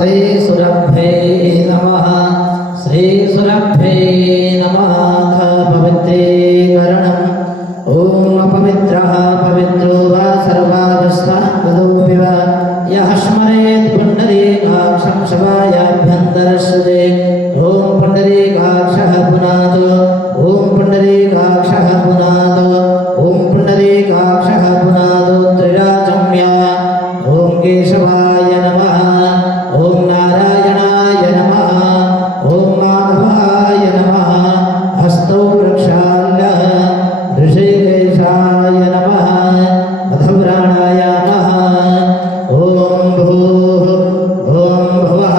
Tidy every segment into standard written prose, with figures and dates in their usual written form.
श्रीसुरभ्ये नमः श्रीसुरभ्ये नमः पवित्रीकरणम् ॐ अपवित्रः पवित्रो वा सर्वावस्थाङ्गतोऽपि वा यः स्मरेत् पुण्डरीकाक्षं शवायाभ्यन्तरसुदे ॐ पुण्डरीकाक्षः पुनातो ॐ पुण्डरीकाक्षः पुनातो ॐ पुण्डरीकाक्षः पुनातो त्रिराजम्य ॐ केशवाय नमः ॐ नारायणाय नमः ॐ माधवाय नमः हस्तौ प्रक्षाल्य ऋषिकेशाय नमः अथव्राणाय नमः ॐ भूः ॐ भुवः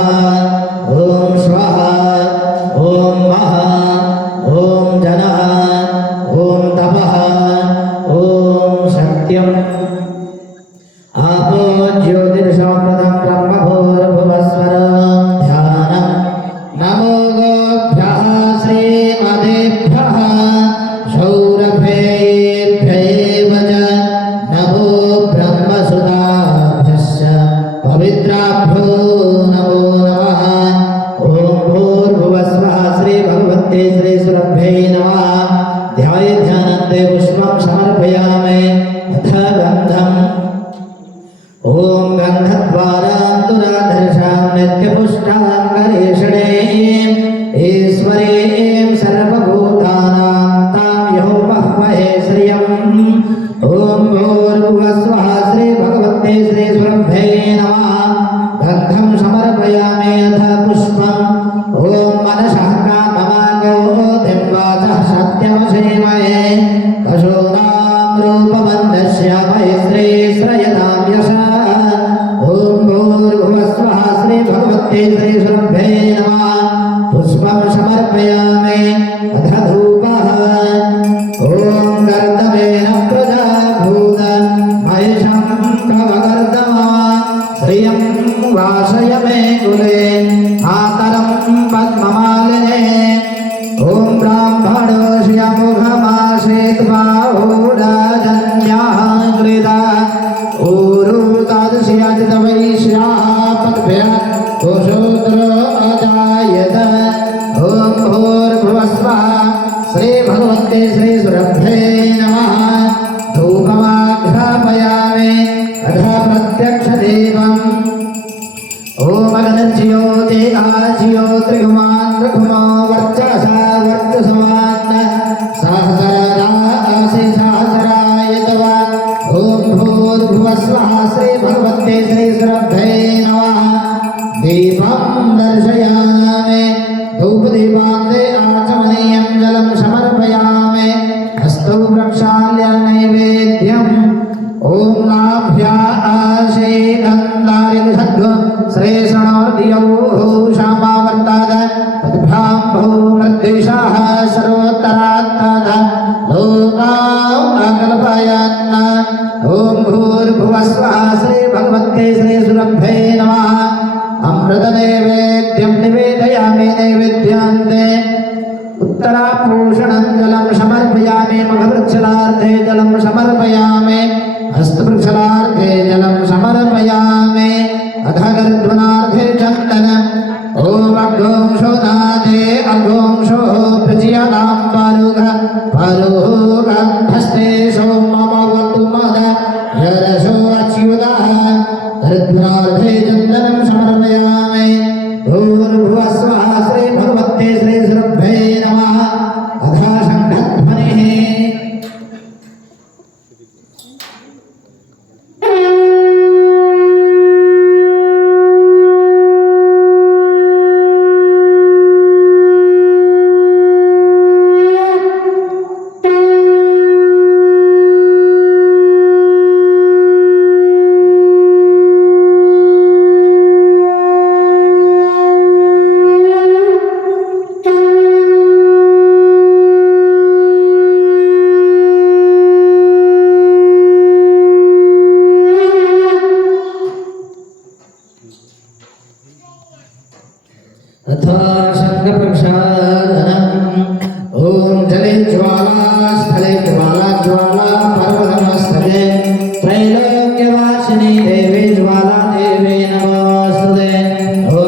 ॐ स्वः ॐ महः ॐ जनः ॐ तपः ॐ सत्यम् आपो ज्योतिर्षामृतं ब्रह्मभूर्भुवस्वर ध्यानं नमो गोभ्यः श्रीमदेभ्यः सौरभेभ्यैव च नमो ब्रह्मसुताभ्यश्च पवित्राभ्यो नमो नमः ॐ भूर्भुवस्वः श्रीभगवत्यै श्रीसुरभ्यै नमः ध्यायेध्यानन्ते पुष्पं समर्पयामि अथ गन्धम् ॐ गन्धद्वारान्तुराधर्षां नित्यपुष्टां करेषणीं ईश्वरीं सर्वभूतानां तां यहोवह्महे श्रियम् ॐ भूर्भुवस्वः श्रीभगवत्यै श्रीसुरभ्यै नमः गन्धं समर्पयामि अथ पुष्पम् ॐ मनसः काममागोधिं वाचः सत्यमसेमहे पशूनां रूपमन्यस्यामहे श्रीश्रयतां यशः ॐ भूर्भुवस्वः श्रीभगवत्यै श्रीसुरभ्यै नमः पुष्पं समर्पयामि अथ धूपः ॐ कर्दमेन प्रजाभूत महेशं कवकर्दमा श्रियं वासय मे कुले आतरं पद्ममालिने ॐ ब्राह्मणोऽस्यमुखमासेत्बाहुराजन्याः कृता ऊरू तादृश्याजितवैश्याः पद्भ्यः कुशोत्रो अजायत ॐ भूर्भुवस्वः श्रीभगवत्यै श्रीसुरभ्यै नमः धूपमाघ्रापयामि अथ प्रत्यक्षदेवम् ॐ अगनज्योति आज्यो त्रिगुमान् रघुमा वर्चसा वर्चसवान् सहस्रदा असि सहस्रायतवान् ॐ भूर्भुवस्वः श्रीभगवत्यै श्रीसुरभ्यै नमः दीपं दर्शयामि धूपदीपान्ते आचमनीयं जलं समर्पयामि हस्तौ प्रक्षाल्य नैवेद्यम् ॐ नाभ्या आशीगन्धारिषड्गो श्रेषणोर्धियौ शामावर्ताद पद्भ्यां भूमर्दिशाः सर्वोत्तरात्ताद लोकाम् अकल्पयन् ॐ भूर्भुवस्वः श्रीभगवत्यै श्रीसुरभ्यै नमः अमृतनैवेद्यं निवेदयामि नैवेद्यान्ते उत्तराभूषणं जलं समर्पयामि मखवृक्षलार्धे जलं समर्पयामि हस्तवृक्षलार्धे जलं समर्पयामि अथ गर्भनार्धे चन्दनम् ॐ अघोंशो नादे अघोंशो प्रजियतां परुगन्धस्ते सोममवतु मद यरसो अच्युतः गर्भनार्धे चन्दनं समर्पयामि भूर्भुवस्वः श्रीभगवत्यै श्रीसुरभ्यै नमः अथ शङ्खध्वनिः तथा शङ्खप्रक्षालनम् ॐ जले ज्वाला स्थले ज्वाला ज्वाला पर्वतमस्तके त्रैलोक्यवासिनी देवी ज्वाला देवी नमोऽस्तुते ॐ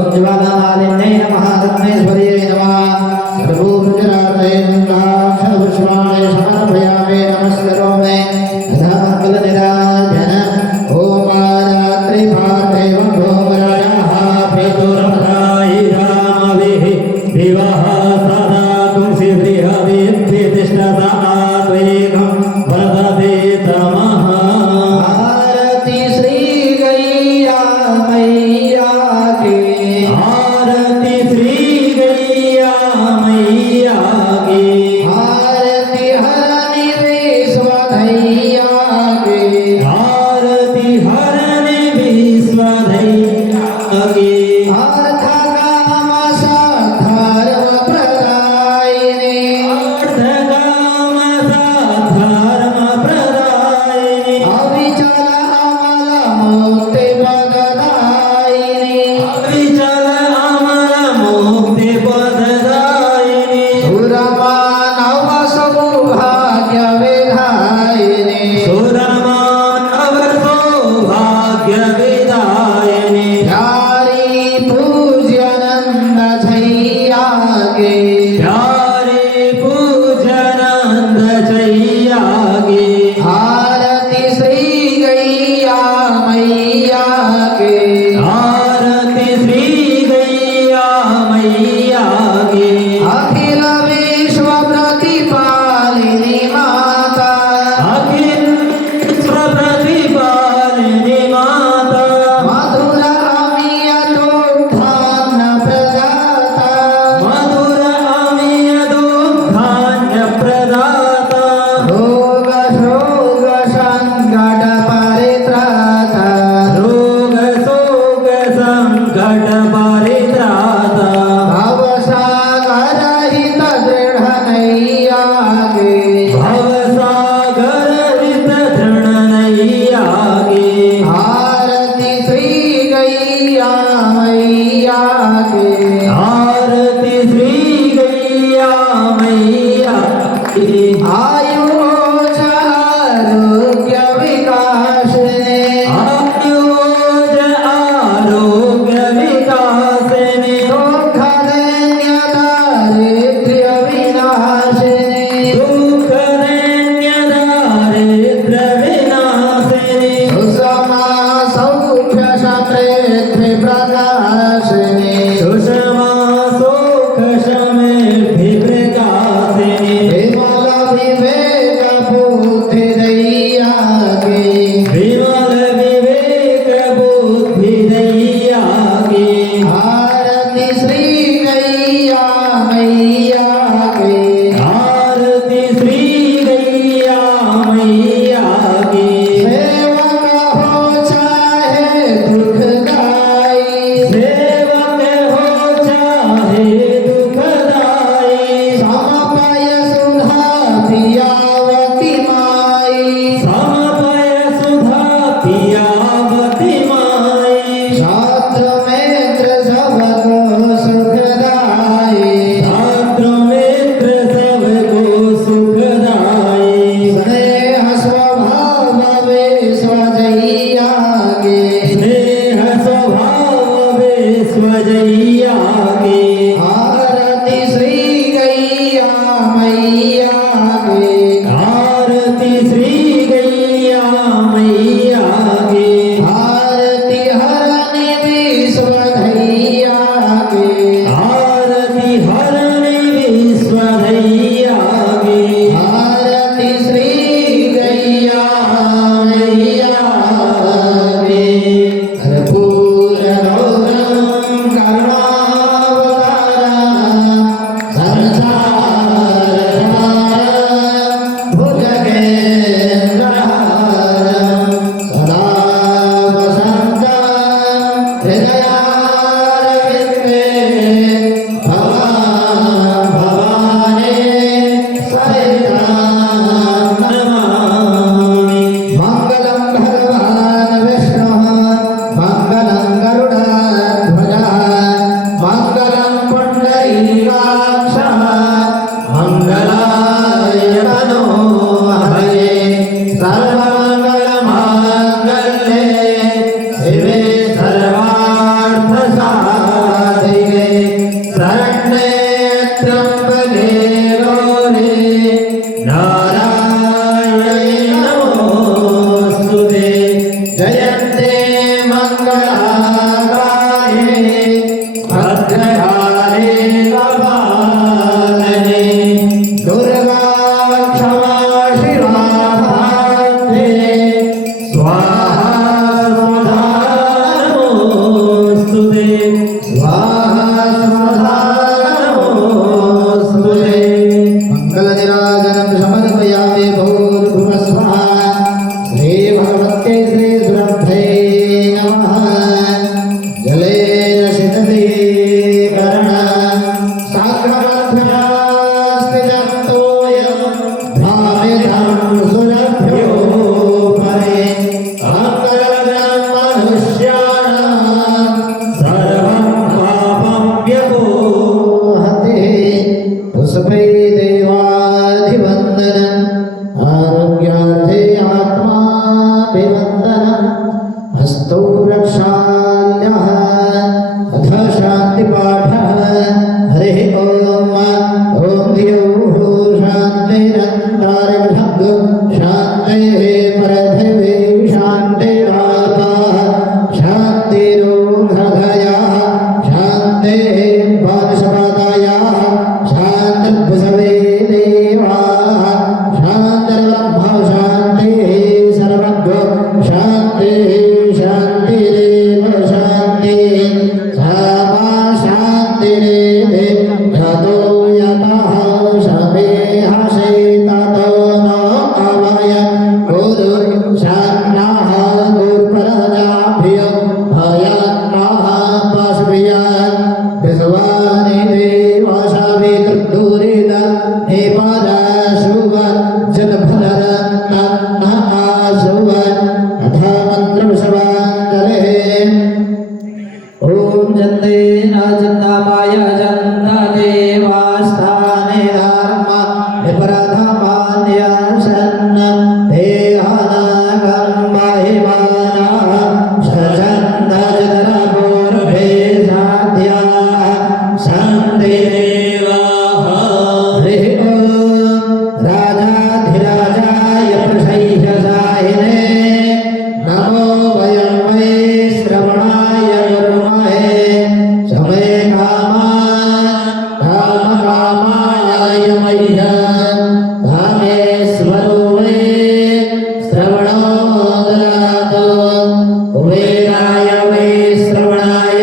जन्ते न चिन्तामाय जन्तदेवास्थाने धर्म विप्रथमान्यसन् देहानागं महिमानः सचन्दजतरपूर्वे साध्याः सन्ति देवाः हरिः ॐ राजाधिराजाय प्रसह्यसायिने नमो वयं वै श्रवणाय कुर्महे समे कामकामाय मह्यं कामेश्वरो वै श्रवणो ददातु कुबेराय वै श्रवणाय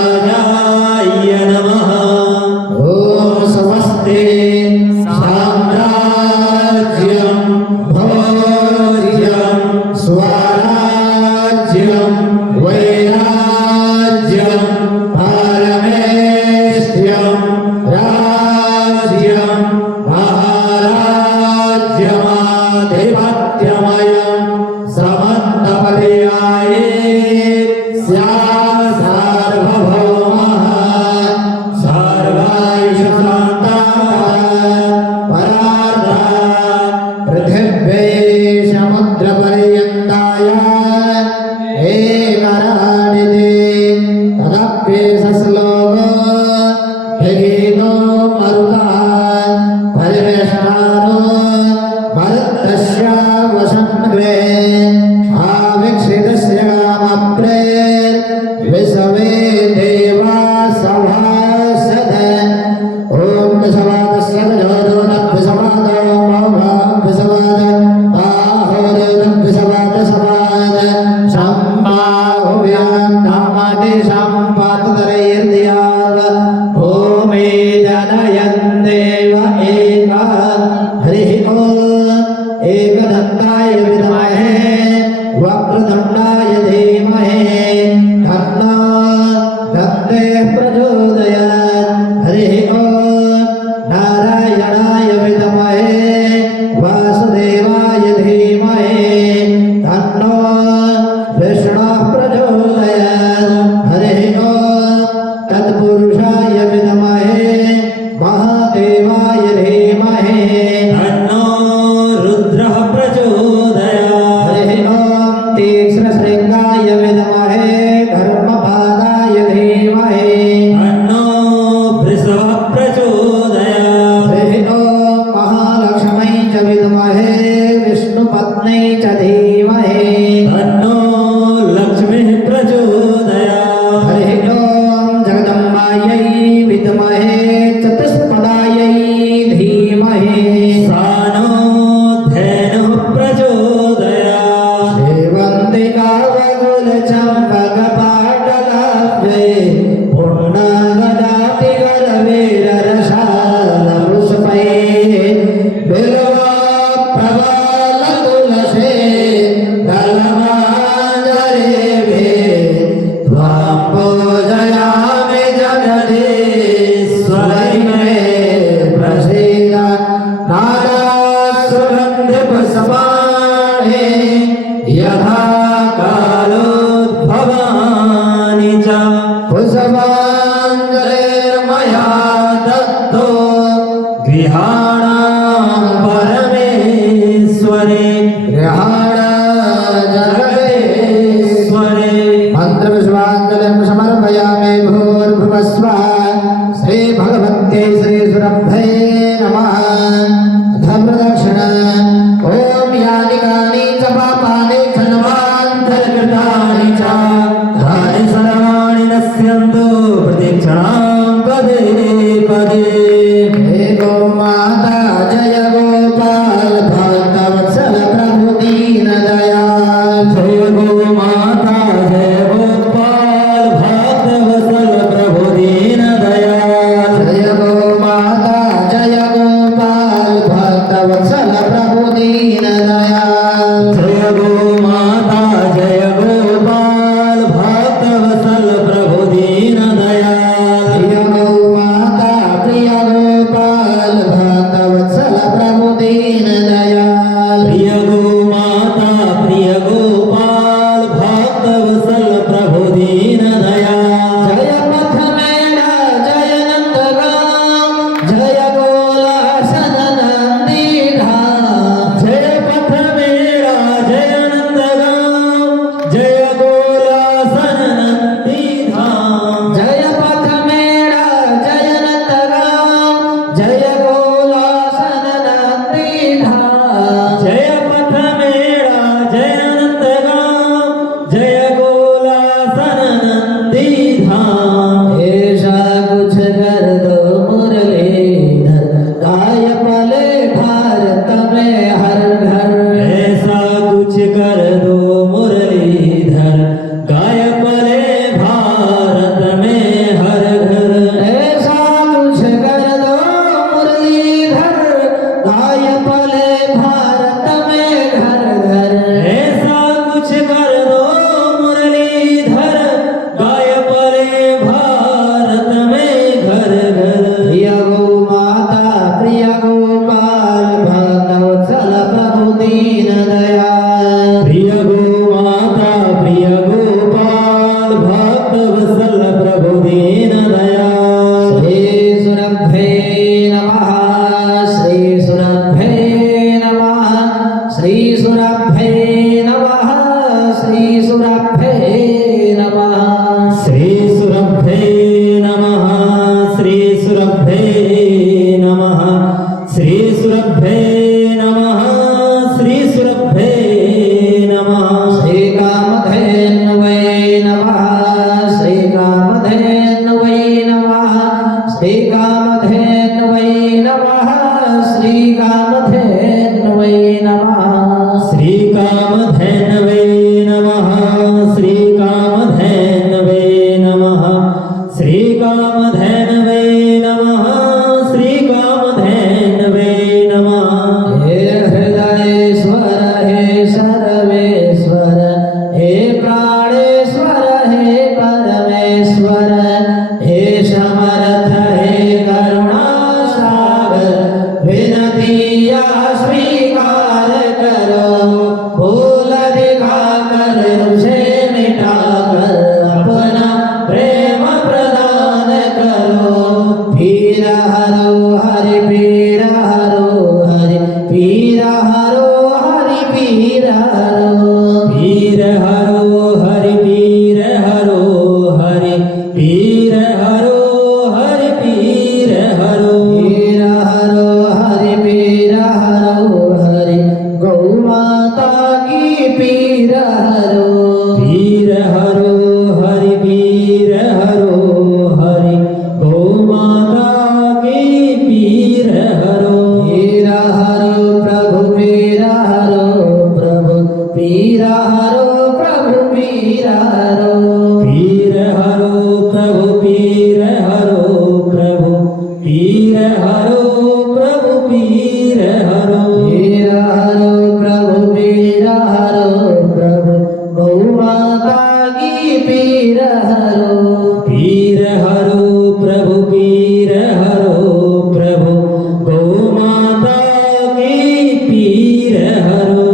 महाराजाय नमः ॐ स्वस्ति साम्राज्यं भोज्यं स्वराज्यं वैराज्यं पारमेष्ट्यं राज्यं महाराज्यमाधिपत्यमयं समन्तपर्याये स्यात् सार्वभौमः सर्वायुषशान्ताः परार्धाः पृथिव्यै समुद्रपर्यन्ताय एकराडिते तदप्येष श्लोको विगीतो मरुतः परिवेष्टानो मरुतस्य वसन्ग्रे आविक्षितस्य कामप्रेर् विश्वे देवा सभासद ॐ विषवादस्य विषवादो विषवाद बाहोदविषवाद समाद सम्बाहुव्यां नामादि सम्पाततरैर्दियाव भूमि जनयन् देव एक हरिः ॐ एकदन्ताय विद्महे वक्रतुण्डाय धीमहि तन्नो दन्तेः प्रचोदयात् हरिः ॐ नारायणाय विद्महे वासुदेवाय धीमहि तन्नो विष्णुः प्रचोदयात् हरिः ॐ तत्पुरुषाय विद्महे महादेवाय धीमहि तन्नो रुद्रः प्रचोदयात् हरिः ॐ तीक्ष्णशृङ्गाय विद्महे धर्मपादाय धीमहि तन्नो श्रीकामधेन्वै नमः श्रीकामधेन्वै नमः श्रीकामधेन्वै नमः श्रीकामधेनवे नमः श्रीकामधेनवे नमः श्रीकामधेनवे नमः श्रीकामधेनवे नमः हे हृदयेश्वर हे सर्वेश्वर हे प्राणेश्वर हे परमेश्वर हे समर्थ हे करुणासागर विनतिया स्वीकार करो भूल दिखाकर उसे मिटाकर अपना प्रेम प्रदान करो पीर हरो हरि पीर हरो हरि पीर हरो हरि पीर हरो पीर हरो हरि पीर हरो हरि पीर हरो हरि पीर हरो पीर हरो हरि पीर हरो हरि गौ माता की पीर हरो पीर हरो हरि पीर हरो हरि गौ माता की पीर हरो पीर हरो प्रभु पीर हरो प्रभु पीर हरो प्रभु पीर हरो पीर हरो प्रभु पीर हरो प्रभु पीर हरो प्रभु पीर हरो पीर हरो प्रभु पीर हरो प्रभु गौ माता की पीर हरो पीर हरो प्रभु पीर हरो प्रभु गौ माता की पीर हरो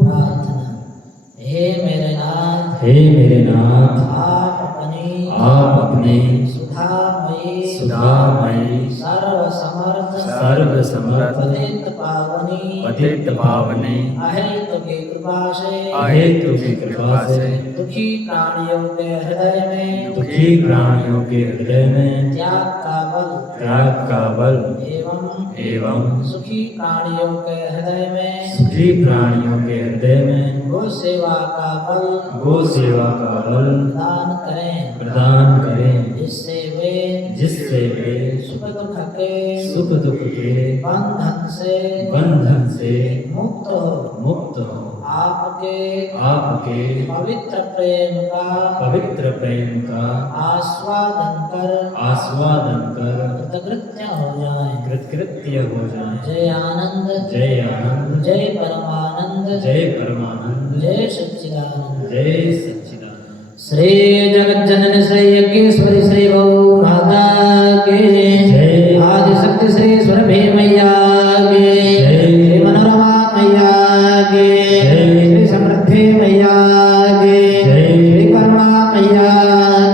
प्रार्थना हे मेरे नाथ हे मेरे नाथ आप अपनी सुधामयी सर्व समर्थ पतित पावनी अहेतु की कृपा से दुखी प्राणियों के हृदय में त्याग का बल एवं सुखी प्राणियों के हृदय में गो सेवा का बल प्रदान करें जिससे वे सुख दुख के बंधन से मुक्त हो आपके पवित्र प्रेम का आस्वादन कर कृतकृत्य हो जाएं जय आनंद जय परमानंद जय सच्चिदानंद श्री जगज्जननी श्री यज्ञेश्वरी श्री गौ माता के आदि शक्ति श्री स्वरभे मैया के श्री मनोरमा मैया के श्री समृद्धि मैया के श्री करुणा मैया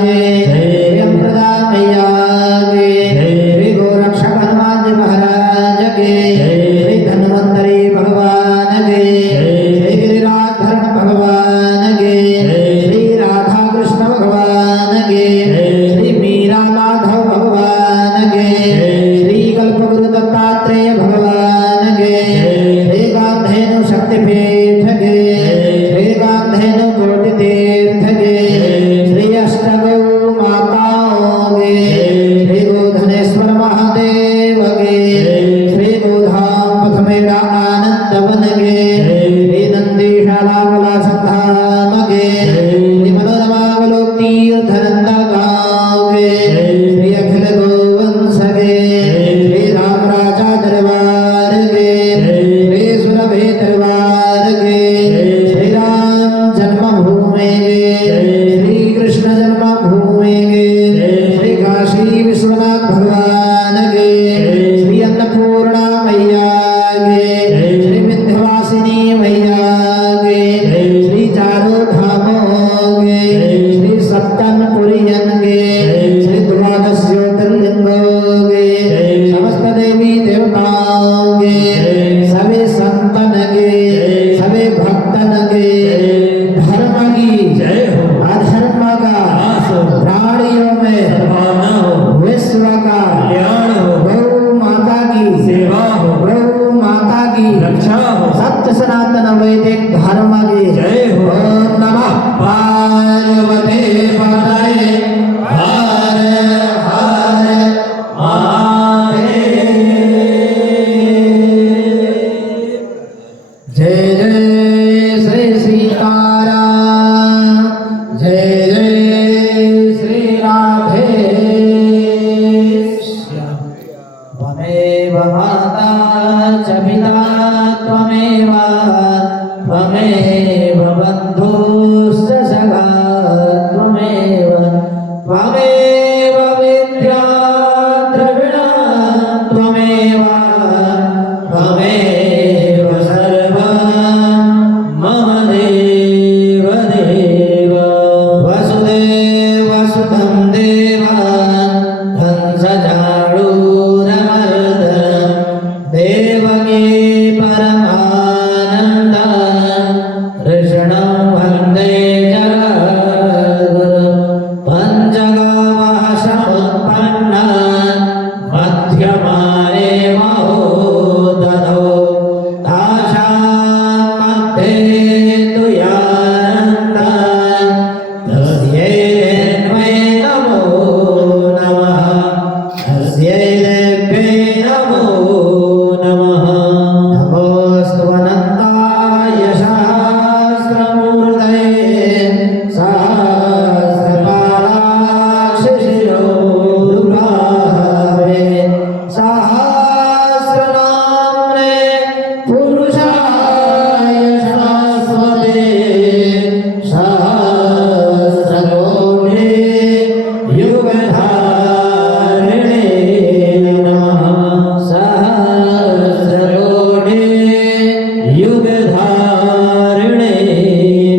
के श्री अमृता मैया के श्री गोरक्षक हनुमान जी महाराज के श्री धन्वंतरी भगवान के श्री गिरिराज धरण भगवान के श्री राधा कृष्ण भगवान के श्री मीरा माधव भगवान के श्री कल्पगुरु दत्तात्रेय जय जय श्री राधेश्याम त्वमेव माता च पिता त्वमेव त्वमेव बन्धुश्च सखा त्वमेव त्वमेव विद्या द्रविणा त्वमेव त्वमेव सर्वं मम देव देव वसुदेवसुतं देवं कंसचाणूरमर्दनं देवकी परमानन्दं कृष्णं वन्दे जगद्गुरुं पञ्चगावः समुत्पन्नान् मध्यमाने महोदधौ तासां मध्ये तु यानन्दं तस्यै देव्यै नमो नमः तस्यै देव्यै नमो नमः नमोऽस्तु अनन्ताय सहस्रमूर्तये सहस्रपालाक्षशिरोरुभावे सहस्रनाम्ने पुरुषाय शाश्वते सहस्रकोटि युगधारिणे नमः सहस्रकोटि युगधारिणे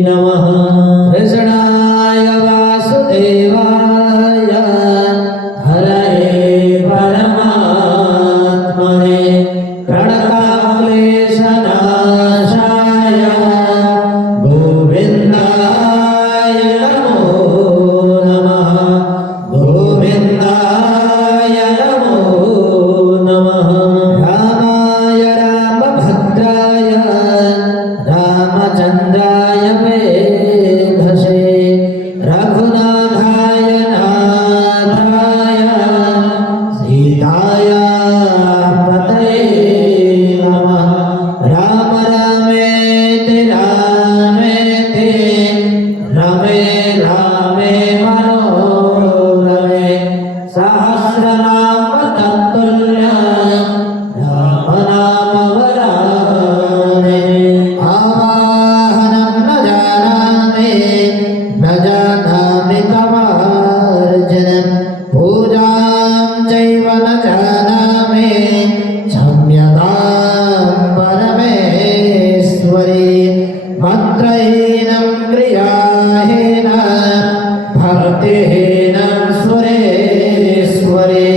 नमः कृष्णाय वासुदेवाय हरये परमात्मने प्रणताक्लेशनाशाय गोविन्दाय नमो नमः गोविन्दाय नमो नमः रामाय रामभद्राय रामचन्द्राय वेधसे रघुनाथाय नाथाय सीताय पतये नमः राम रामेति रामेति रमे रामे मनोरमे सहस्रनाम तत्तुल्यं रामनाम वराने आवाहनं न जानामि तवार्जुनं पूजां चैव न जानामि क्षम्यतां परमेश्वरी मन्त्रहीनं क्रियाहीनं भक्तिहीनं सुरेश्वरी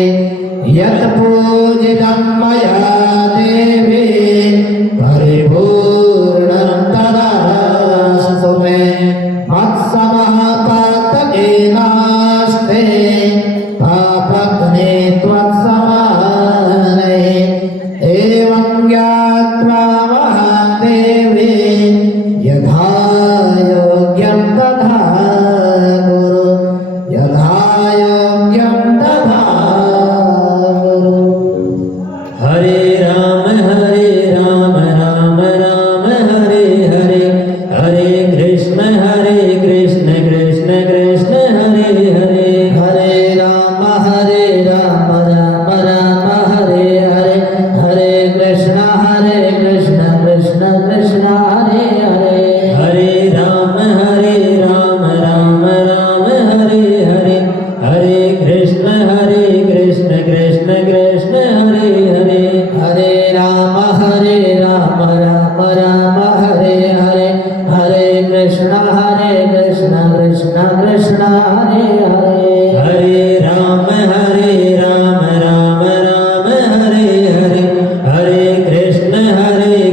यत् पूजितं मया देवी परिपूर्णं तदास्तु मे मत्समः पातके नास्ते पापग्ने त्वत्समाने एवं ज्ञात्वा महादेवी यथा योग्यं तथा कुरु यथा योग्यं तथा कुरु हरे राम राम राम हरे हरे हरे कृष्ण कृष्ण कृष्ण हरे हरे हरे राम राम राम हरे हरे हरे कृष्ण कृष्ण कृष्ण हरे हरे हरे राम राम राम हरे हरे हरे कृष्ण कृष्ण कृष्ण हरे हरे हरे राम राम राम हरे हरे हरे कृष्ण कृष्ण कृष्ण हरे हरे हरे राम राम राम हरे हरे हरे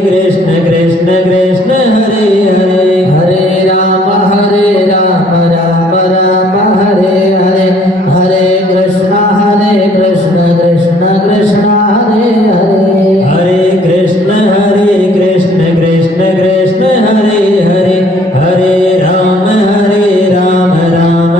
कृष्ण कृष्ण कृष्ण हरे हरे हरे राम राम राम हरे हरे हरे कृष्ण कृष्ण कृष्ण हरे हरे हरे कृष्ण कृष्ण कृष्ण हरे हरे हरे राम राम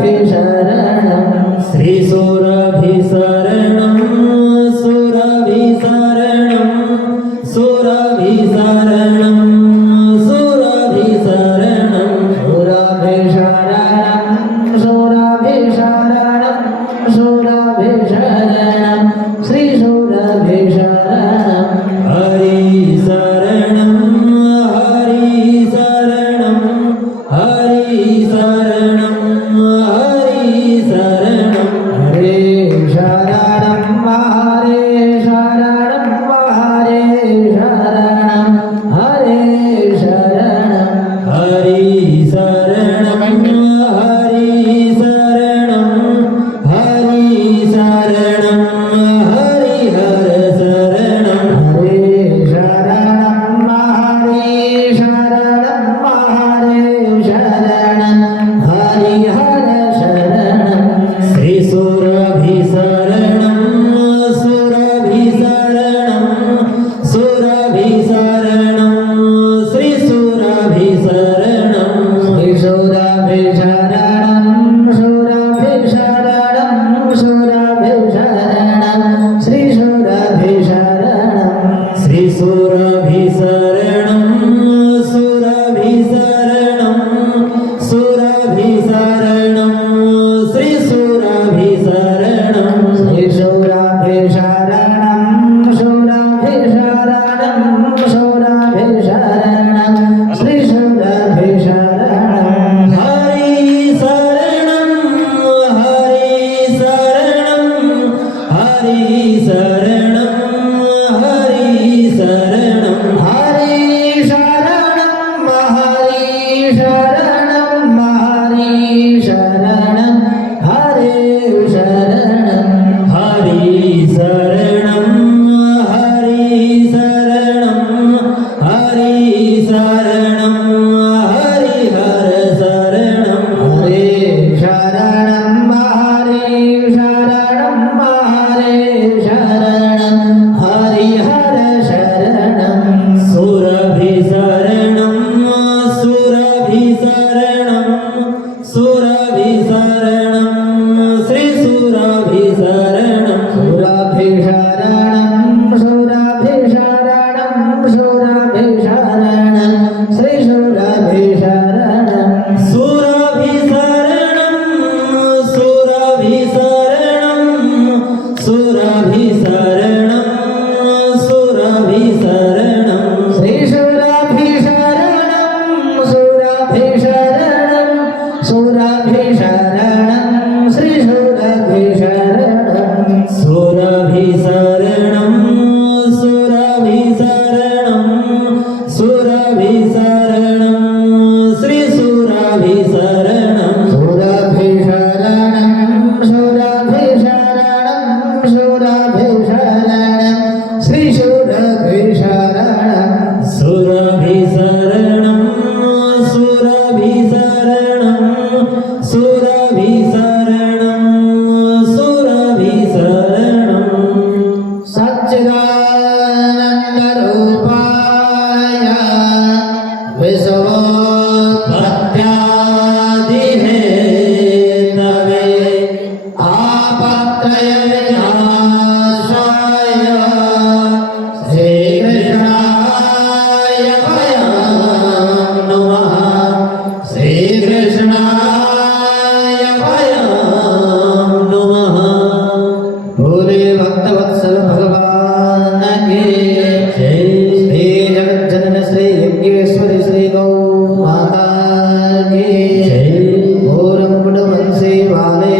सुरभिशरणं श्रीसुरभिशरणं सुरभिशरणं सुरभिशरणं सुरभिशरणं सुरभिशरणं सुरभिशरणं सुरभिशरणं श्रीसुरभिशरणं हरिशरणं हरिशरणं हरिशरणं हरिशरणं हरे शरणं हरे शरणं हरे शरणं हरे शरणं हरिशरणं हरिशरणं हरिशरणं हरिहरशरणं हरे शरणं हरे शरणं हरे शरणं हरिहर शरणं श्रीसुरभिशरणं सुरभिशरणं सुरभिशरणं श्रीसुरभिशरणं सुरभिशरणं सुरभिशरणं सुरभिशरणं श्रीसुरभिशरणं श्रीसुरभिशरणं सुरभिशरणं सुरभिशरणं श्रीसुरभिशरणं सुरभिशरणं सुरभिशरणं सुरभिशरणं श्रीसुरभिशरणं हरिशरणं हरिशरणं हरिशरणं हरिशरणं हरिशरणं हरिशरणं हरिशरणं हरिशरणं हरिशरणं हरिशरणं हरिशरणं हरिहरशरणं हरिशरणं हरिशरणं हरिशरणं हरिहरशरणं सुरभिशरणं सुरभिशरणं सुरभिशरणं श्रीसुरभिशरणं सुरभिशरणं सुरभिशरणं सुरभिशरणं श्रीसुरभिशरणं सुरभिशरणं सुरभिशरणं सुरभिशरणं सुरभिशरणं श्रीसुरभिशरणं सुरभिशरणं सुरभिशरणं श्रीसुरभिशरणं सुरभिशरणं सुरभिशरणं सुरभिशरणं श्रीसुरभिशरणं सुरभिशरणं सुरभिशरणं सुरभिशरणं श्रीसुरभिशरणं सुरभिशरणं सुरभिशरणं सुरभिशरणं सुरभिशरणं सच्चिदानन्दरूपाय विश्वोत्पत्त्यादिहेतवे आपत्रयविनाशाय श्रीकृष्णाय वयं नमः श्रीकृष्णाय वयं नमः भोले भक्तवत्सल भगवान की जय श्री जगज्जनन श्री यज्ञेश्वरी श्री गौ माता की जय घोरम गुणवंशी वाले